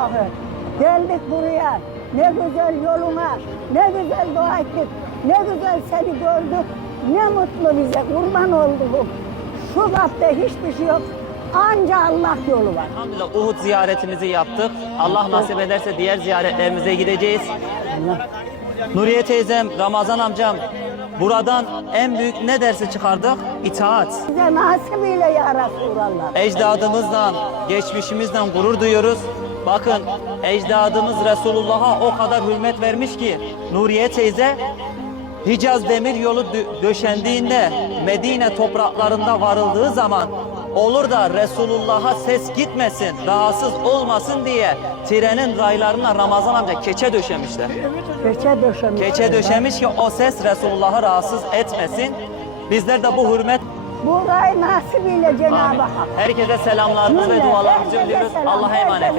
Allah'ı. Geldik buraya. Ne güzel yoluna, ne güzel dua ettik. Ne güzel seni gördük. Ne mutlu bize. Kurban olduk. Şubat'ta hiçbir şey yok. Anca Allah yolu var. Elhamdülillah Uhud ziyaretimizi yaptık. Allah nasip ederse diğer ziyaretlerimize gideceğiz. Allah. Nuriye teyzem, Ramazan amcam buradan en büyük ne dersi çıkardık? İtaat. Bize nasibiyle ya Resulallah. Ecdadımızdan, geçmişimizden gurur duyuyoruz. Bakın ecdadımız Resulullah'a o kadar hürmet vermiş ki Nuriye teyze Hicaz demir yolu dö- döşendiğinde Medine topraklarında varıldığı zaman olur da Resulullah'a ses gitmesin, rahatsız olmasın diye trenin raylarına Ramazan amca keçe döşemişler. Keçe döşemiş. Keçe döşemiş ki o ses Resulullah'ı rahatsız etmesin. Bizler de bu hürmet Burayı nasibiyle Cenab-ı Hak. Herkese selamlarımız ve dualarımızı selam, Allah'a emanet.